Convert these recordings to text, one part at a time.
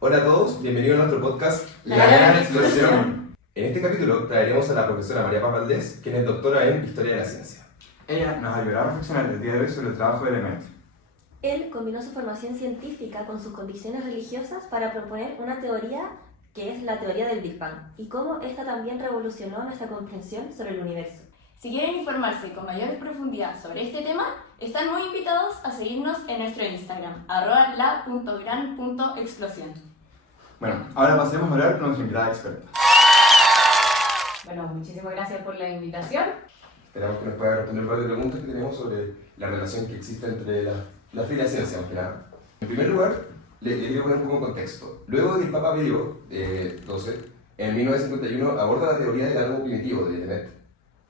Hola a todos, bienvenidos a nuestro podcast La Gran Explosión. En este capítulo traeremos a la profesora María Paz Valdés, quien es doctora en Historia de la Ciencia. Ella nos ayudará a reflexionar el día de hoy sobre el trabajo de LeMaitre. Él combinó su formación científica con sus convicciones religiosas para proponer una teoría que es la teoría del Big Bang y cómo esta también revolucionó nuestra comprensión sobre el universo. Si quieren informarse con mayor profundidad sobre este tema, están muy invitados a seguirnos en nuestro Instagram, @la.gran.explosión. Bueno, ahora pasemos a hablar con nuestra invitada experta. Bueno, muchísimas gracias por la invitación. Esperamos que nos pueda responder un par de preguntas que tenemos sobre la relación que existe entre la fe y la ciencia, más que nada. En primer lugar, le quiero poner un poco de contexto. Luego de que el Papa Pío XII, en 1951, aborda la teoría del átomo primitivo de Lemaitre,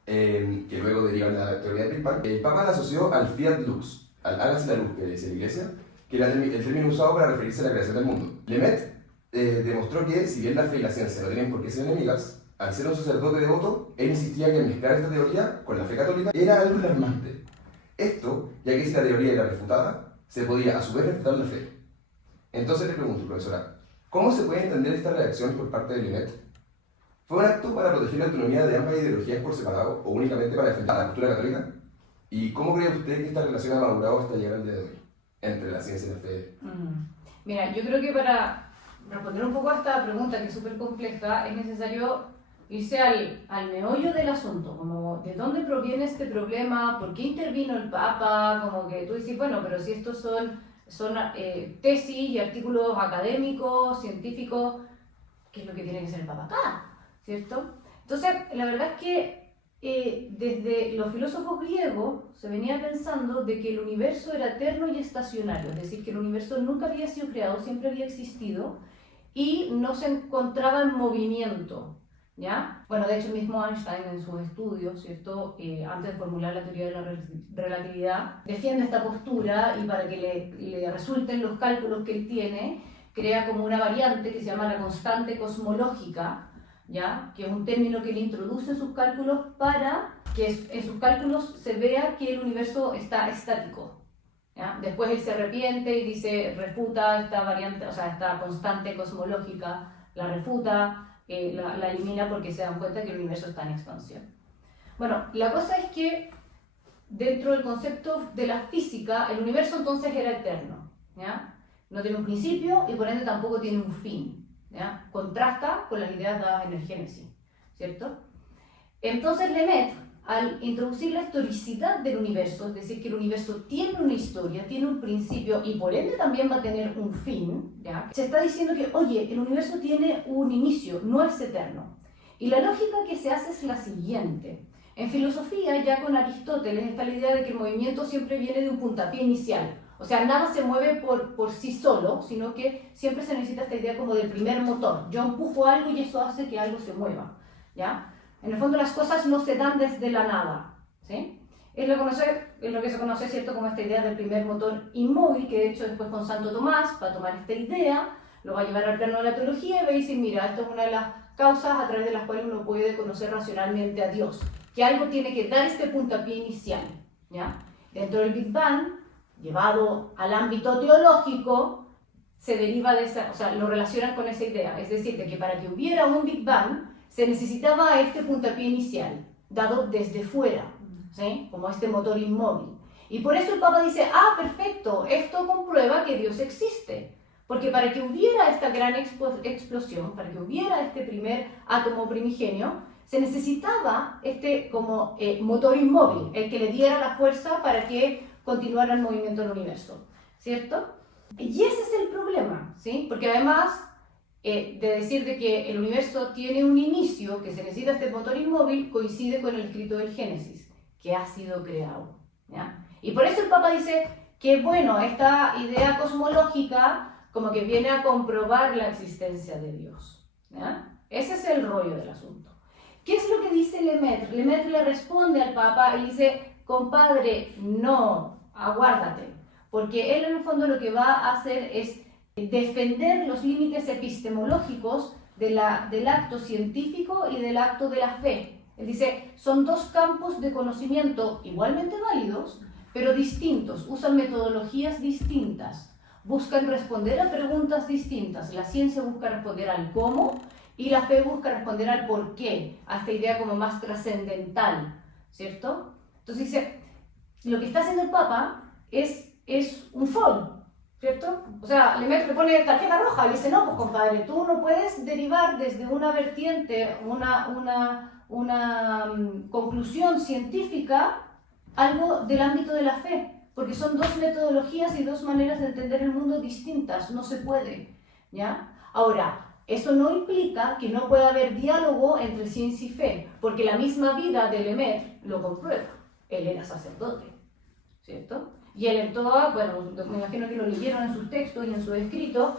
que luego deriva en la teoría del Big Bang, el Papa la asoció al Fiat Lux, al hágase la luz que dice la Iglesia, que era el término usado para referirse a la creación del mundo. Lemaitre demostró que, si bien la fe y la ciencia no tienen por qué ser enemigas, al ser un sacerdote devoto, él insistía que mezclar esta teoría con la fe católica era algo alarmante. Esto, ya que si la teoría era refutada, se podía a su vez refutar la fe. Entonces le pregunto, profesora, ¿cómo se puede entender esta reacción por parte de Lemaitre? ¿Fue un acto para proteger la autonomía de ambas ideologías por separado o únicamente para defender a la cultura católica? ¿Y cómo cree usted que esta relación ha madurado hasta llegar al día de hoy, entre la ciencia y la fe? Mira, yo creo que para responder un poco a esta pregunta, que es súper compleja, es necesario irse al meollo del asunto, como de dónde proviene este problema, por qué intervino el Papa, como que tú dices, bueno, pero si estos son tesis y artículos académicos, científicos, ¿qué es lo que tiene que ser el Papa acá? ¿Cierto? Entonces, la verdad es que desde los filósofos griegos se venía pensando de que el universo era eterno y estacionario, es decir, que el universo nunca había sido creado, siempre había existido y no se encontraba en movimiento, ¿ya? Bueno, de hecho, mismo Einstein en sus estudios, ¿cierto? Antes de formular la teoría de la relatividad, defiende esta postura y para que le resulten los cálculos que él tiene, crea como una variante que se llama la constante cosmológica, ¿ya? Que es un término que él introduce en sus cálculos para que en sus cálculos se vea que el universo está estático, ¿ya? Después él se arrepiente y dice, refuta esta variante, o sea, esta constante cosmológica, la refuta, la elimina porque se dan cuenta que el universo está en expansión. Bueno, la cosa es que dentro del concepto de la física, el universo entonces era eterno, ¿ya? No tiene un principio y por ende tampoco tiene un fin, ¿ya? Contrasta con las ideas dadas en el Génesis, ¿cierto? Entonces Lemaitre, al introducir la historicidad del universo, es decir, que el universo tiene una historia, tiene un principio y por ende también va a tener un fin, ¿ya? Se está diciendo que, oye, el universo tiene un inicio, no es eterno. Y la lógica que se hace es la siguiente. En filosofía, ya con Aristóteles, está la idea de que el movimiento siempre viene de un puntapié inicial. O sea, nada se mueve por sí solo, sino que siempre se necesita esta idea como del primer motor. Yo empujo algo y eso hace que algo se mueva, ¿ya? En el fondo las cosas no se dan desde la nada, ¿sí? Es lo que se conoce, ¿cierto?, como esta idea del primer motor inmóvil, que de hecho después con Santo Tomás va a tomar esta idea, lo va a llevar al plano de la teología y va a decir, mira, esto es una de las causas a través de las cuales uno puede conocer racionalmente a Dios, que algo tiene que dar este puntapié inicial, ¿ya? Dentro del Big Bang, llevado al ámbito teológico, se deriva de esa, o sea, lo relacionan con esa idea, es decir, de que para que hubiera un Big Bang, se necesitaba este puntapié inicial, dado desde fuera, ¿sí? Como este motor inmóvil. Y por eso el Papa dice, perfecto, esto comprueba que Dios existe. Porque para que hubiera esta gran explosión, para que hubiera este primer átomo primigenio, se necesitaba este como motor inmóvil, el que le diera la fuerza para que continuara el movimiento del universo, ¿cierto? Y ese es el problema, ¿sí? Porque además de decir de que el universo tiene un inicio, que se necesita este motor inmóvil, coincide con el escrito del Génesis, que ha sido creado, ¿ya? Y por eso el Papa dice que, bueno, esta idea cosmológica como que viene a comprobar la existencia de Dios, ¿ya? Ese es el rollo del asunto. ¿Qué es lo que dice Lemaitre? Lemaitre le responde al Papa y dice, compadre, no, aguárdate, porque él en el fondo lo que va a hacer es defender los límites epistemológicos del acto científico y del acto de la fe. Él dice, son dos campos de conocimiento igualmente válidos, pero distintos, usan metodologías distintas. buscan responder a preguntas distintas. La ciencia busca responder al cómo y la fe busca responder al por qué, a esta idea como más trascendental, ¿cierto? Entonces dice, lo que está haciendo el Papa es un fold, ¿cierto? O sea, le pone tarjeta roja, le dice, no, pues compadre, tú no puedes derivar desde una vertiente, una conclusión científica, algo del ámbito de la fe, porque son dos metodologías y dos maneras de entender el mundo distintas, no se puede, ¿ya? Ahora, eso no implica que no pueda haber diálogo entre ciencia y fe, porque la misma vida de Lemaitre lo comprueba. Él era sacerdote, ¿cierto? Y él en toda, bueno, me imagino que lo leyeron en sus textos y en sus escritos,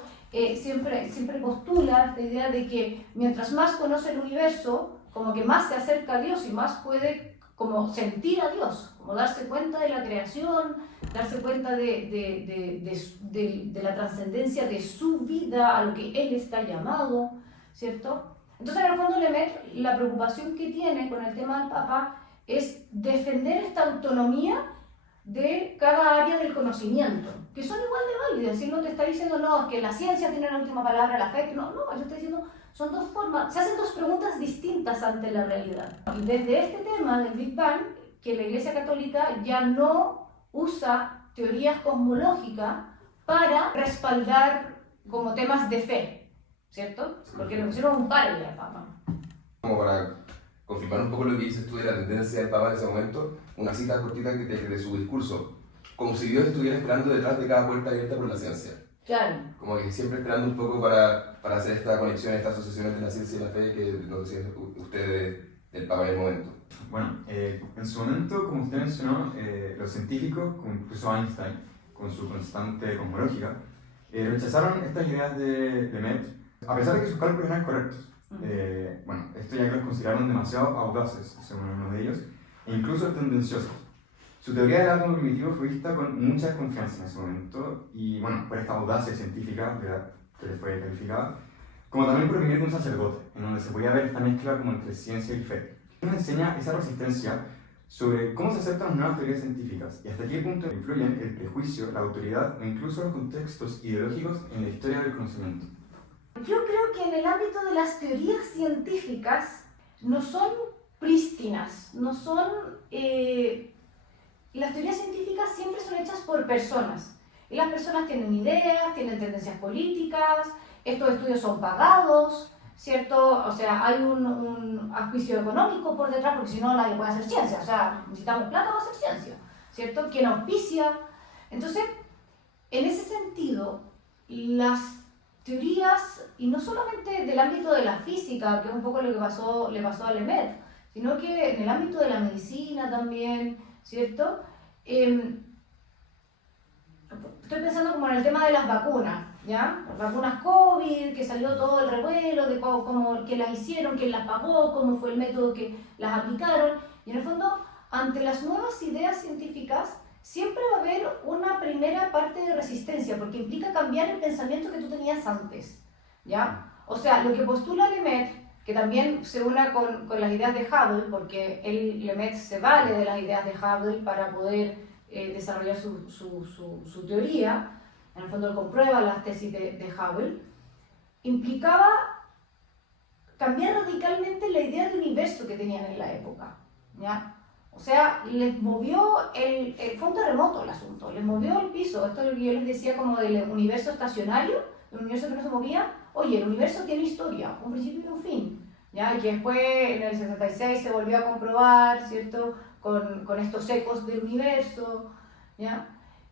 siempre postula esta idea de que mientras más conoce el universo, como que más se acerca a Dios y más puede como sentir a Dios, como darse cuenta de la creación, darse cuenta de la trascendencia de su vida, a lo que él está llamado, ¿cierto? Entonces, en el fondo, Lemaitre, la preocupación que tiene con el tema del Papa es defender esta autonomía de cada área del conocimiento, que son igual de válidas. Él no te está diciendo, no, que la ciencia tiene la última palabra, la fe, no, él está diciendo, son dos formas, se hacen dos preguntas distintas ante la realidad. Y desde este tema del Big Bang, que la Iglesia Católica ya no usa teorías cosmológicas para respaldar como temas de fe, ¿cierto? Porque le pusieron un pare al Papa. Como para confirmar un poco lo que dices tú de la tendencia del Papa en ese momento, una cita cortita de su discurso. Como si Dios estuviera esperando detrás de cada puerta abierta por la ciencia. Claro. Como que siempre esperando un poco para hacer esta conexión, esta asociación entre la ciencia y la fe que nos decía usted del Papa en el momento. Bueno, en su momento, como usted mencionó, los científicos, como incluso Einstein, con su constante cosmológica, rechazaron estas ideas de Lemaitre, a pesar de que sus cálculos eran correctos. Bueno, esto ya que los consideraron demasiado audaces, según uno de ellos, e incluso tendenciosos. Su teoría del átomo primitivo fue vista con mucha desconfianza en ese momento, y bueno, por esta audacia científica que le fue calificada, como también por venir de un sacerdote, en donde se podía ver esta mezcla como entre ciencia y fe. Nos enseña esa resistencia sobre cómo se aceptan las nuevas teorías científicas y hasta qué punto influyen el prejuicio, la autoridad o incluso los contextos ideológicos en la historia del conocimiento. Yo creo que en el ámbito de las teorías científicas no son prístinas, no son... las teorías científicas siempre son hechas por personas. Y las personas tienen ideas, tienen tendencias políticas, estos estudios son pagados, ¿cierto? O sea, hay un auspicio económico por detrás, porque si no nadie puede hacer ciencia. O sea, necesitamos plata para hacer ciencia, ¿cierto? ¿Quién auspicia? Entonces, en ese sentido, las teorías, y no solamente del ámbito de la física, que es un poco lo que le pasó a Lemaitre, sino que en el ámbito de la medicina también, ¿cierto? Estoy pensando como en el tema de las vacunas, ¿ya? Las vacunas COVID, que salió todo el revuelo de cómo que las hicieron, quién las pagó, cómo fue el método que las aplicaron. Y en el fondo, ante las nuevas ideas científicas, siempre va a haber una primera parte de resistencia, porque implica cambiar el pensamiento que tú tenías antes, ¿ya? O sea, lo que postula Lemaitre, que también se una con las ideas de Hubble, porque Lemaitre se vale de las ideas de Hubble para poder desarrollar su teoría. En el fondo él comprueba las tesis de Hubble, implicaba cambiar radicalmente la idea de universo que tenían en la época, ¿ya? O sea, les movió, fue un terremoto el asunto, les movió el piso. Esto es lo que yo les decía como del universo estacionario, del universo que no se movía. Oye, el universo tiene historia, un principio y un fin, ¿ya? Y que después en el 66 se volvió a comprobar, ¿cierto? Con estos ecos del universo, ¿ya?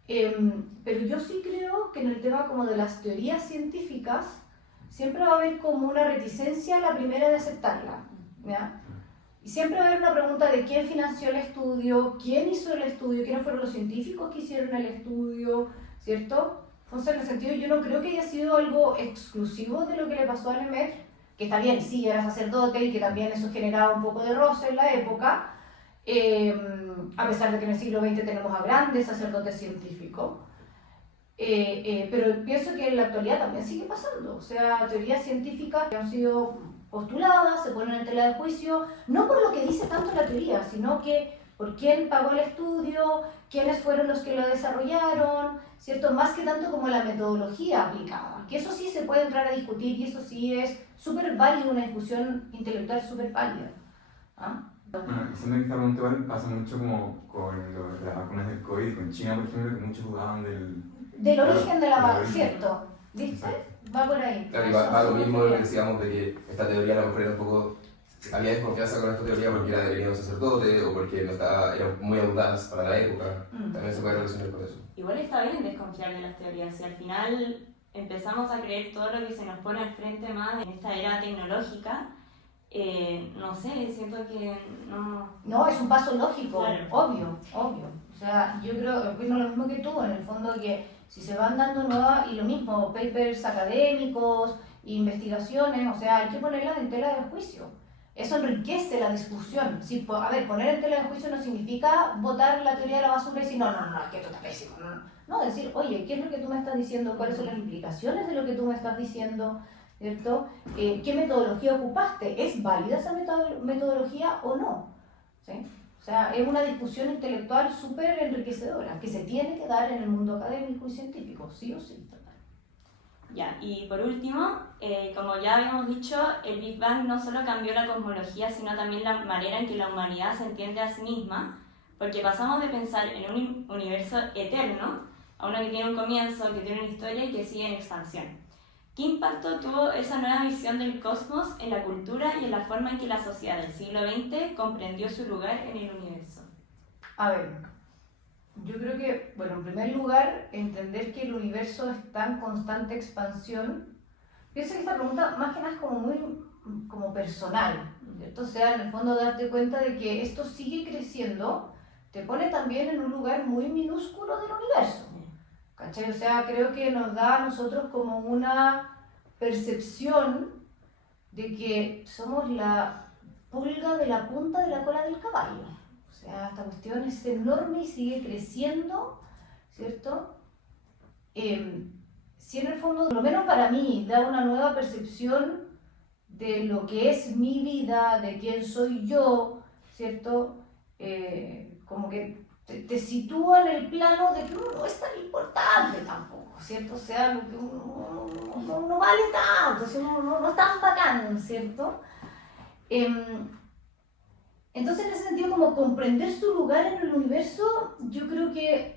Pero yo sí creo que en el tema como de las teorías científicas siempre va a haber como una reticencia a la primera de aceptarla, ¿ya? Y siempre va a haber una pregunta de quién financió el estudio, quién hizo el estudio, quiénes fueron los científicos que hicieron el estudio, ¿cierto? Entonces, en ese sentido, yo no creo que haya sido algo exclusivo de lo que le pasó a Lemaitre, que está bien, sí, era sacerdote y que también eso generaba un poco de roce en la época, a pesar de que en el siglo XX tenemos a grandes sacerdotes científicos, pero pienso que en la actualidad también sigue pasando. O sea, teorías científicas que han sido postuladas, se ponen en tela de juicio, no por lo que dice tanto la teoría, sino que por quién pagó el estudio, quiénes fueron los que lo desarrollaron, ¿cierto? Más que tanto como la metodología aplicada, que eso sí se puede entrar a discutir y eso sí es súper válido, una discusión intelectual súper válida. ¿Ah? Bueno, siendo que esta pregunta igual pasa mucho como con las vacunas del COVID, con China, por ejemplo, que muchos dudaban Del origen de la del vacuna, origen. ¿cierto? ¿Viste? Va por ahí. Claro, y va lo mismo de lo que decíamos de que esta teoría a lo mejor era un poco... Había desconfianza con esta teoría porque era de venir un sacerdote o porque no estaba, eran muy audaz para la época. También se puede relacionar con eso. Igual está bien desconfiar de las teorías. Si al final empezamos a creer todo lo que se nos pone al frente más en esta era tecnológica, no sé, siento que no... No, es un paso lógico, Claro. obvio. O sea, yo creo, opino lo mismo que tú, en el fondo que si se van dando nuevas, y lo mismo, papers académicos, investigaciones, o sea, hay que ponerlas en tela de juicio. Eso enriquece la discusión. Sí, a ver, poner en tela de juicio no significa botar la teoría de la basura y decir, no, es que esto está pésimo. No, decir, oye, ¿qué es lo que tú me estás diciendo? ¿Cuáles son las implicaciones de lo que tú me estás diciendo? ¿Cierto? ¿Qué metodología ocupaste? ¿Es válida esa metodología o no? ¿Sí? O sea, es una discusión intelectual súper enriquecedora que se tiene que dar en el mundo académico y científico, sí o sí. Ya, y por último, como ya habíamos dicho, el Big Bang no solo cambió la cosmología, sino también la manera en que la humanidad se entiende a sí misma, porque pasamos de pensar en un universo eterno a uno que tiene un comienzo, que tiene una historia y que sigue en expansión. ¿Qué impacto tuvo esa nueva visión del cosmos en la cultura y en la forma en que la sociedad del siglo XX comprendió su lugar en el universo? A ver, yo creo que, bueno, en primer lugar, entender que el universo está en constante expansión. Pienso que esta pregunta más que nada es como muy como personal, ¿cierto? O sea, en el fondo darte cuenta de que esto sigue creciendo, te pone también en un lugar muy minúsculo del universo. ¿Cachai? O sea, creo que nos da a nosotros como una percepción de que somos la pulga de la punta de la cola del caballo. O sea, esta cuestión es enorme y sigue creciendo, ¿cierto? Si en el fondo, por lo menos para mí, da una nueva percepción de lo que es mi vida, de quién soy yo, ¿cierto? Como que te sitúa en el plano de que uno no es tan importante tampoco, ¿cierto? O sea, que uno no vale tanto, o sea, uno no es tan bacán, ¿cierto? Entonces, en ese sentido, como comprender su lugar en el universo, yo creo que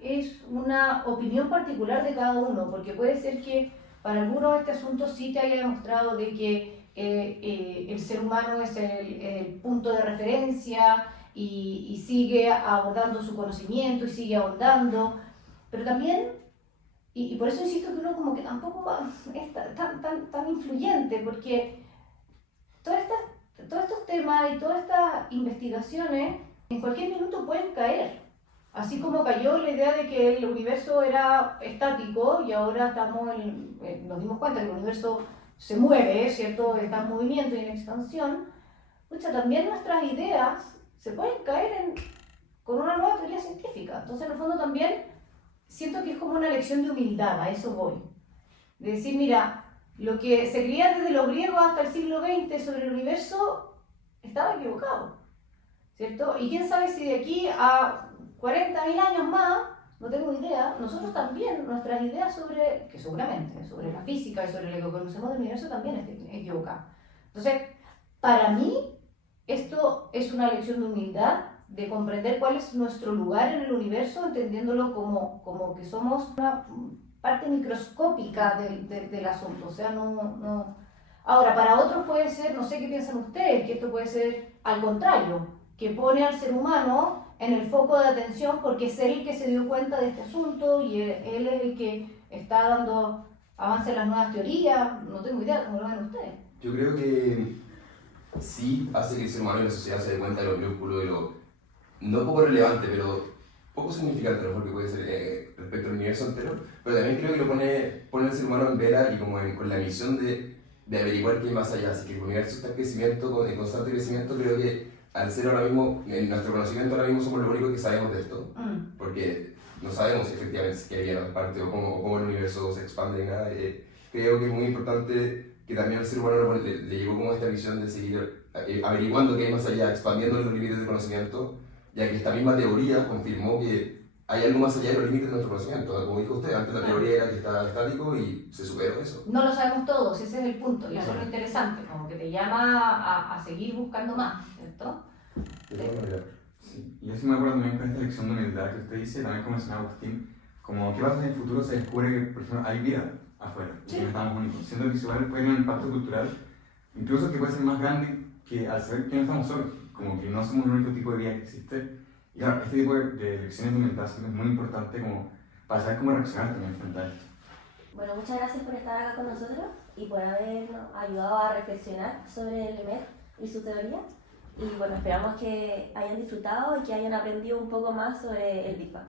es una opinión particular de cada uno, porque puede ser que para algunos este asunto sí te haya demostrado de que el ser humano es el punto de referencia, y sigue abordando su conocimiento y sigue ahondando, pero también, y por eso insisto que uno como que tampoco es tan influyente, porque todos estos temas y todas estas investigaciones en cualquier minuto pueden caer, así como cayó la idea de que el universo era estático y ahora nos dimos cuenta que el universo se mueve, ¿cierto? Está en movimiento y en expansión. También nuestras ideas se pueden caer con una nueva teoría científica. Entonces, en el fondo también siento que es como una lección de humildad, a eso voy. De decir, mira, lo que se creía desde los griegos hasta el siglo XX sobre el universo estaba equivocado, ¿cierto? Y quién sabe si de aquí a 40.000 años más, no tengo idea, nosotros también, nuestras ideas sobre la física y sobre lo que conocemos del universo también es equivocada. Entonces, para mí, esto es una lección de humildad, de comprender cuál es nuestro lugar en el universo, entendiéndolo como que somos una parte microscópica del asunto. O sea, no. Ahora, para otros puede ser, no sé qué piensan ustedes, que esto puede ser al contrario, que pone al ser humano en el foco de atención porque es él el que se dio cuenta de este asunto y él es el que está dando avance en las nuevas teorías. No tengo idea, ¿cómo lo ven ustedes? Yo creo que sí hace que el ser humano y la sociedad se dé cuenta de lo minúsculo y lo no poco relevante, pero poco significante a lo mejor que puede ser respecto al universo entero, pero también creo que lo pone al ser humano en vela y como con la misión de averiguar qué hay más allá. Así que el universo está en crecimiento, en constante crecimiento. Creo que al ser ahora mismo, en nuestro conocimiento ahora mismo somos los únicos que sabemos de esto, porque no sabemos efectivamente qué hay en otra parte o cómo el universo se expande ni nada. Creo que es muy importante que también al ser humano le llegó como esta visión de seguir averiguando qué hay más allá, expandiendo los límites de conocimiento, ya que esta misma teoría confirmó que hay algo más allá de los límites de nuestro conocimiento. Como dijo usted, antes la teoría era que estaba estático y se superó eso. No lo sabemos todos, ese es el punto, y eso es lo interesante, como que te llama a seguir buscando más, ¿cierto? De todas maneras. Sí. Y yo sí me acuerdo también con esta lección de humildad que usted dice, también como mencionaba Agustín, como qué pasa si en el futuro se descubre que, por ejemplo, hay vida afuera, y que no estamos únicos. Siento que igual puede tener un impacto cultural, incluso que puede ser más grande que al saber que no estamos solos, como que no somos el único tipo de vida que existe. Y claro, este tipo de lecciones de humildad siento que es muy importante como para saber cómo reaccionar también frente a esto. Bueno, muchas gracias por estar acá con nosotros y por habernos ayudado a reflexionar sobre el MED y su teoría. Y bueno, esperamos que hayan disfrutado y que hayan aprendido un poco más sobre el Big Bang.